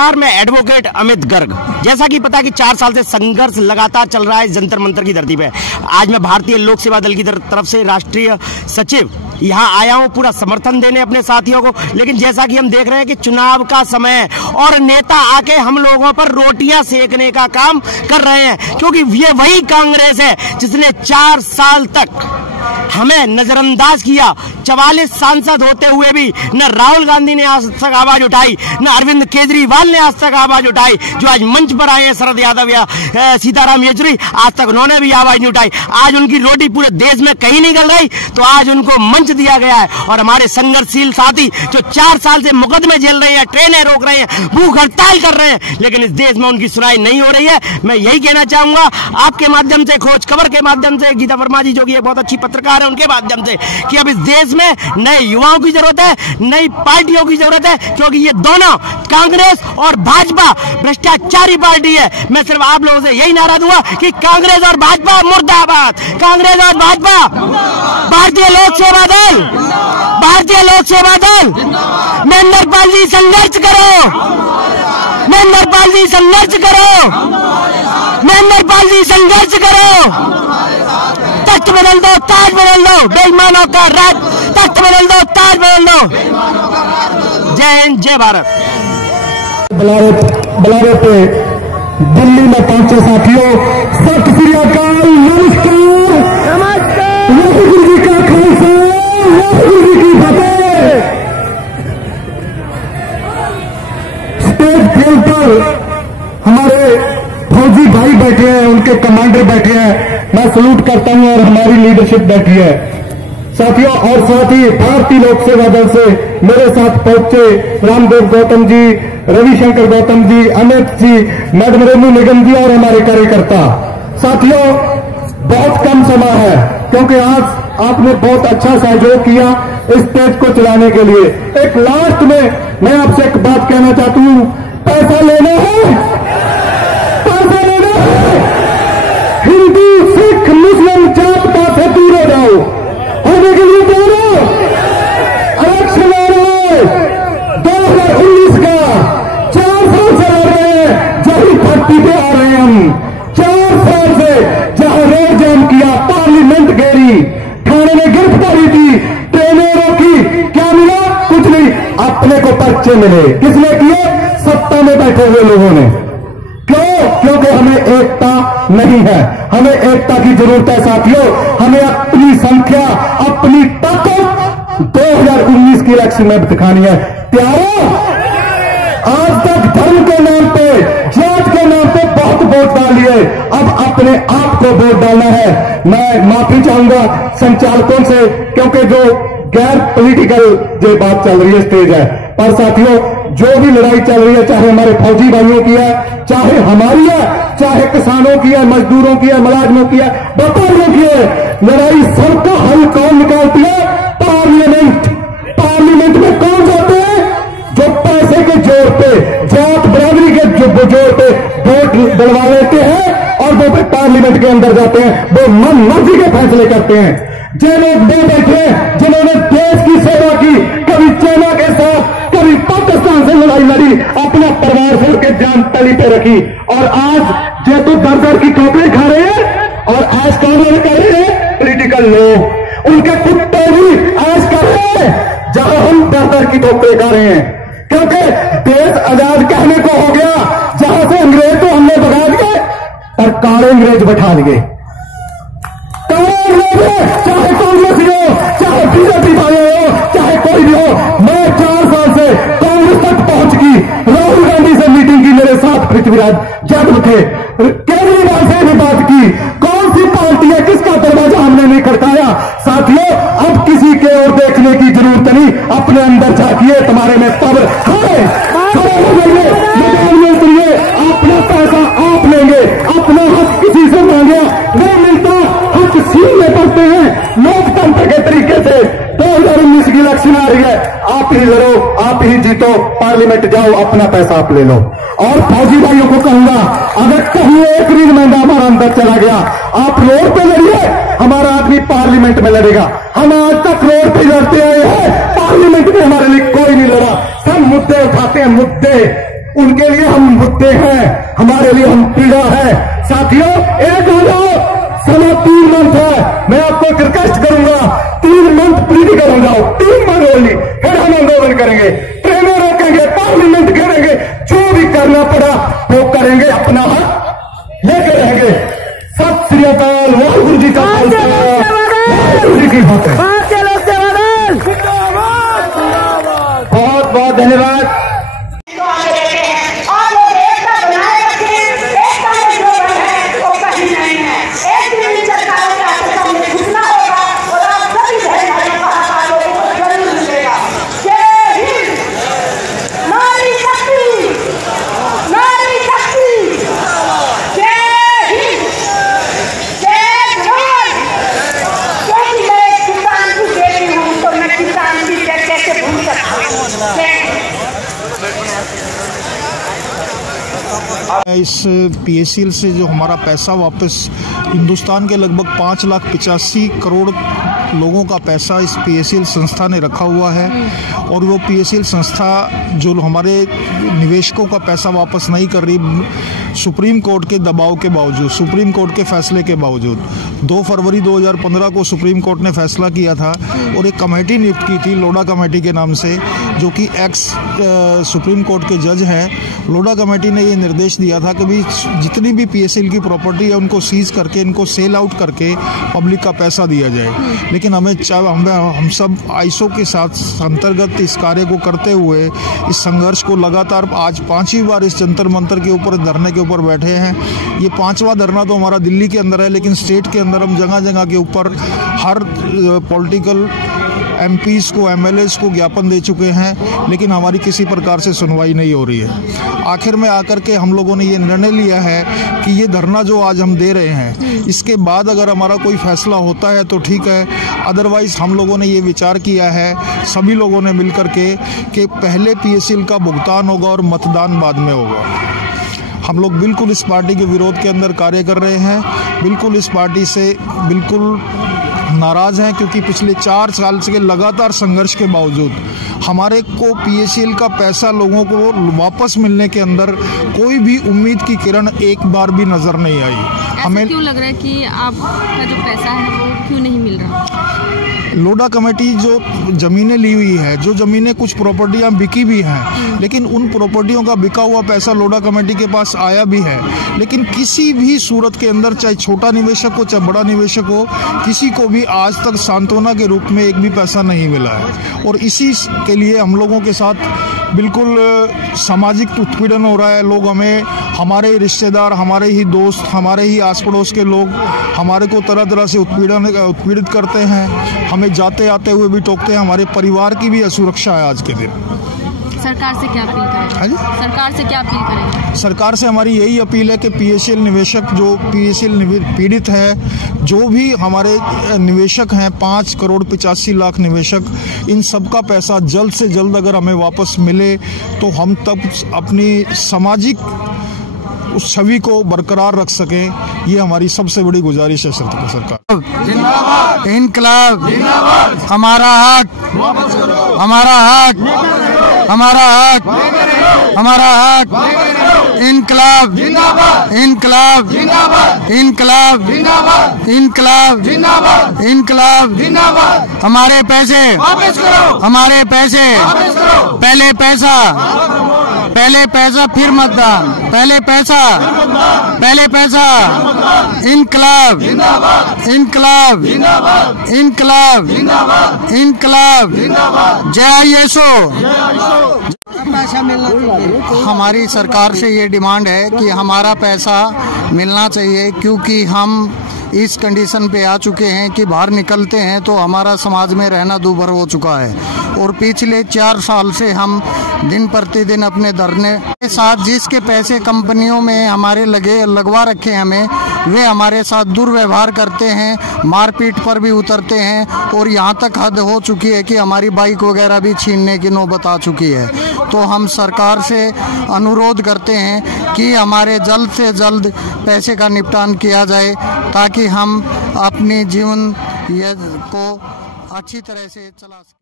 नमस्कार, मैं एडवोकेट अमित गर्ग। जैसा कि पता है कि 4 साल से संघर्ष लगातार चल रहा है जंतर मंतर की धरती पे। आज मैं भारतीय लोक सेवा दल की तरफ से राष्ट्रीय सचिव यहाँ आया हूँ पूरा समर्थन देने अपने साथियों को। लेकिन जैसा कि हम देख रहे हैं कि चुनाव का समय है और नेता आके हम लोगों पर रोटियां सेकने का काम कर रहे हैं, क्योंकि ये वही कांग्रेस है जिसने 4 साल तक हमें नजरअंदाज किया। 44 सांसद होते हुए भी न राहुल गांधी ने आज तक आवाज उठाई, न अरविंद केजरीवाल ने आज तक आवाज उठाई। जो आज मंच पर आए हैं शरद यादव या सीताराम येचुरी, आज तक उन्होंने भी आवाज नहीं उठाई। आज उनकी रोटी पूरे देश में कहीं नहीं गल रही, तो आज उनको मंच दिया गया है। और हमारे संघर्षशील साथी जो 4 साल से मुकदमे झेल रहे हैं, ट्रेनें रोक रहे हैं, भूख हड़ताल कर रहे हैं, लेकिन इस देश में उनकी सुनाई नहीं हो रही है। मैं यही कहना चाहूंगा आपके माध्यम से, खोज खबर के माध्यम से, गीता वर्मा जी जो कि बहुत अच्छी पत्रकार है उनके माध्यम से, कि अब इस देश में नए युवाओं की जरूरत है, नई पार्टियों की जरूरत है, क्योंकि ये दोनों कांग्रेस और भाजपा भ्रष्टाचारी पार्टी है। मैं सिर्फ आप लोगों से यही नारा दूंगा कि कांग्रेस और भाजपा मुर्दाबाद, कांग्रेस और भाजपा, भारतीय लोक सेवा दल, भारतीय लोक सेवा दल, महेंद्रपाल जी संघर्ष करो, महेंद्रपाल जी संघर्ष करो, महेंद्रपाल जी संघर्ष करो। तख्त बदल दो, ताज बदल दो, बेईमानों का राज, तख्त बदल दो, ताज बदल दो। जय हिंद, जय भारत। बुलावे पे दिल्ली में पहुंचे साथियों, सत श्री अकाल, नमस्कार, नमस्कार, वाहिगुरु जी का खालसा, वाहिगुरु जी की फतेह। स्टेज खेल पर हमारे फौजी भाई बैठे हैं, उनके कमांडर बैठे हैं, मैं सलूट करता हूं, और हमारी लीडरशिप बैठी है साथियों। और साथ ही भारतीय लोक सेवा दल से मेरे साथ पहुंचे रामदेव गौतम जी, रविशंकर गौतम जी, अमित जी, मैडम रेणु निगम जी और हमारे कार्यकर्ता साथियों। बहुत कम समय है, क्योंकि आज आपने बहुत अच्छा सहयोग किया इस स्टेज को चलाने के लिए। एक लास्ट में मैं आपसे एक बात कहना चाहती हूं, पैसा लेना है, पैसा लेना है, हिंदू सिख मुस्लिम जात पात से दूर हो जाओ, होने के लिए बोलो। इलेक्शन आ रहा है 2019 का, 4 साल से लड़ रहे हैं, जही भट्टी पे आ रहे हैं हम। 4 साल से जहां रोड जाम किया, पार्लियामेंट घेरी, थाने में गिरफ्तारी दी, ट्रेनें रोकी, क्या मिला? कुछ नहीं, अपने को पर्चे मिले। किसने किए? सत्ता में बैठे हुए लोगों ने। क्यों? क्योंकि हमें एकता नहीं है, हमें एकता की जरूरत है साथियों। हमें अपनी संख्या, अपनी ताकत 2019 की इलेक्शन में दिखानी है। प्यारो, आज तक धर्म के नाम पे, जात के नाम पे बहुत वोट डालिए, अब अपने आप को वोट डालना है। मैं माफी चाहूंगा संचालकों से, क्योंकि जो गैर पॉलिटिकल जो बात चल रही है स्टेज है, पर साथियों जो भी लड़ाई चल रही है, चाहे हमारे फौजी भाइयों की है, चाहे हमारी है, चाहे किसानों की है, मजदूरों की है, मुलाजमों की है, व्यापारियों की है, लड़ाई सबका हल कौन निकालती है? पार्लियामेंट। पार्लियामेंट में कौन जाते हैं? जो पैसे के जोर पे, जात बराबरी के जोर पे वोट दिलवा लेते हैं, और वो पार्लियामेंट के अंदर जाते हैं, वो मन मर्जी के फैसले करते हैं। जो लोग बैठे, जिन्होंने देश की सेवा की, कभी चाइना के साथ, कभी पाकिस्तान से लड़ाई लड़ी, अपना परिवार छोड़ के जान तली पे रखी, और आज जो तो दर दर की ठोकरें खा रहे हैं, और आज कौन कर रहे हैं? पॉलिटिकल लोग, उनके कुत्ते भी आज कर रहे हैं जहां हम दर दर की ठोकरें खा रहे हैं। क्योंकि देश आजाद कहने को हो गया, जहां से अंग्रेज तो हमने भगा दिए, पर काले अंग्रेज बैठा लिए। चाहे कांग्रेस हो, चाहे बीजेपी वाले हो, चाहे कोई भी हो, मैं 4 साल से कांग्रेस तक पहुंच गई, राहुल गांधी से मीटिंग की, मेरे साथ पृथ्वीराज यादव थे, केजरीवाल से भी बात की। कौन सी पार्टी है, किसका दरवाजा हमने नहीं खड़काया? साथियों, अब किसी के ओर देखने की जरूरत नहीं, अपने अंदर झांकिए, तुम्हारे में पावर है, खड़े हो जाइए, मैदान में उतरिए, अपना पैसा आप लेंगे, अपना हक किसी से मांगे नहीं मिलता, हक सीने पड़ते हैं लोकतंत्र के तरीके से। 2019 की इलेक्शन आ रही है, आप ही लड़ो, आप ही जीतो, पार्लियामेंट जाओ, अपना पैसा आप ले लो। और फौजी भाइयों को कहूंगा, अगर कहीं एक रीढ़ महंगा हमारा अंदर चला गया, आप रोड पे लड़िए, हमारा आदमी पार्लियामेंट में लड़ेगा। हम आज तक रोड पे लड़ते आए हैं, पार्लियामेंट में हमारे लिए कोई नहीं लड़ा। सब मुद्दे उठाते हैं, मुद्दे उनके लिए हम मुद्दे हैं, हमारे लिए हम पीड़ा है। साथियों, एक हो जाओ, समय 3 मंथ है। मैं आपको रिक्वेस्ट करूंगा, 3 मंथ पॉलिटिकल हो जाओ, 3 मंथ होली, फिर हम आंदोलन करेंगे, ट्रेनें रोकेंगे, पार्लियामेंट घेरेंगे, जो भी करना पड़ा वो करेंगे, अपना हक लेके रहेंगे। सत श्री अकाल, वाहिगुरु जी का वाहिगुरु जी की बात है। बहुत बहुत धन्यवाद। इस PACL से जो हमारा पैसा वापस, हिंदुस्तान के लगभग 5,85,000 करोड़ लोगों का पैसा इस PACL संस्था ने रखा हुआ है, और वो PACL संस्था जो हमारे निवेशकों का पैसा वापस नहीं कर रही, सुप्रीम कोर्ट के दबाव के बावजूद, सुप्रीम कोर्ट के फैसले के बावजूद 2 फरवरी 2015 को सुप्रीम कोर्ट ने फैसला किया था और एक कमेटी नियुक्त की थी लोढ़ा कमेटी के नाम से, जो कि एक्स सुप्रीम कोर्ट के जज हैं। लोढ़ा कमेटी ने ये निर्देश दिया था कि भी जितनी भी PACL की प्रॉपर्टी है उनको सीज करके, इनको सेल आउट करके पब्लिक का पैसा दिया जाए। लेकिन हम सब आईसो के साथ अंतर्गत इस कार्य को करते हुए इस संघर्ष को लगातार आज 5वीं बार इस जंतर मंतर के ऊपर धरने के ऊपर बैठे हैं। ये 5वां धरना तो हमारा दिल्ली के अंदर है, लेकिन स्टेट के अंदर हम जगह जगह के ऊपर हर पॉलिटिकल MPs को, MLAs को ज्ञापन दे चुके हैं, लेकिन हमारी किसी प्रकार से सुनवाई नहीं हो रही है। आखिर में आकर के हम लोगों ने ये निर्णय लिया है कि ये धरना जो आज हम दे रहे हैं, इसके बाद अगर हमारा कोई फैसला होता है तो ठीक है, अदरवाइज हम लोगों ने ये विचार किया है सभी लोगों ने मिलकर के कि पहले PACL का भुगतान होगा और मतदान बाद में होगा। हम लोग बिल्कुल इस पार्टी के विरोध के अंदर कार्य कर रहे हैं, बिल्कुल इस पार्टी से बिल्कुल नाराज़ हैं, क्योंकि पिछले 4 साल से लगातार संघर्ष के बावजूद हमारे को PACL का पैसा लोगों को वापस मिलने के अंदर कोई भी उम्मीद की किरण एक बार भी नज़र नहीं आई। हमें क्यों लग रहा है कि आपका जो पैसा है वो क्यों नहीं मिल रहा? लोढ़ा कमेटी जो ज़मीनें ली हुई है, जो ज़मीनें कुछ प्रॉपर्टियां बिकी भी हैं, लेकिन उन प्रॉपर्टियों का बिका हुआ पैसा लोढ़ा कमेटी के पास आया भी है, लेकिन किसी भी सूरत के अंदर, चाहे छोटा निवेशक हो चाहे बड़ा निवेशक हो, किसी को भी आज तक सांत्वना के रूप में एक भी पैसा नहीं मिला है। और इसी के लिए हम लोगों के साथ बिल्कुल सामाजिक उत्पीड़न हो रहा है। लोग हमें, हमारे रिश्तेदार, हमारे ही दोस्त, हमारे ही आस पड़ोस के लोग हमारे को तरह तरह से उत्पीड़ित करते हैं, हमें जाते आते हुए भी टोकते हैं। हमारे परिवार की भी असुरक्षा है आज के दिन। सरकार से क्या अपील करेंगे? सरकार से क्या अपील करेंगे? सरकार से हमारी यही अपील है कि PACL निवेशक, जो PACL पीड़ित है, जो भी हमारे निवेशक हैं, 5,85,00,000 निवेशक, इन सब का पैसा जल्द से जल्द अगर हमें वापस मिले तो हम तब अपनी सामाजिक उस छवि को बरकरार रख सकें। ये हमारी सबसे बड़ी गुजारिश है सरकार। जिंदाबाद इनकलाब, जिंदाबाद हमारा हक, हमारा हक, हमारा हक, हमारा हक, इनकलाब जिंदाबाद, इनकलाब जिंदाबाद, इनकलाब जिंदाबाद, इनकलाब जिंदाबाद, इनकलाब जिंदाबाद। हमारे पैसे वापस करो, हमारे पैसे वापस करो। पहले पैसा, पहले पैसा फिर मतदान, पहले पैसा, पहले पैसा। इनकलाब जिंदाबाद, इनकलाब जिंदाबाद, इनकलाब जिंदाबाद, इनकलाब जिंदाबाद। जय यीशु। पैसा मिलना चाहिए। हमारी सरकार से ये डिमांड है कि हमारा पैसा मिलना चाहिए, क्योंकि हम इस कंडीशन पे आ चुके हैं कि बाहर निकलते हैं तो हमारा समाज में रहना दूभर हो चुका है। और पिछले 4 साल से हम दिन प्रतिदिन अपने धरने के साथ, जिसके पैसे कंपनियों में हमारे लगवा रखे हमें, वे हमारे साथ दुर्व्यवहार करते हैं, मारपीट पर भी उतरते हैं, और यहाँ तक हद हो चुकी है कि हमारी बाइक वगैरह भी छीनने की नौबत आ चुकी है। तो हम सरकार से अनुरोध करते हैं कि हमारे जल्द से जल्द पैसे का निपटान किया जाए, ताकि हम अपने जीवन को अच्छी तरह से चला सकें।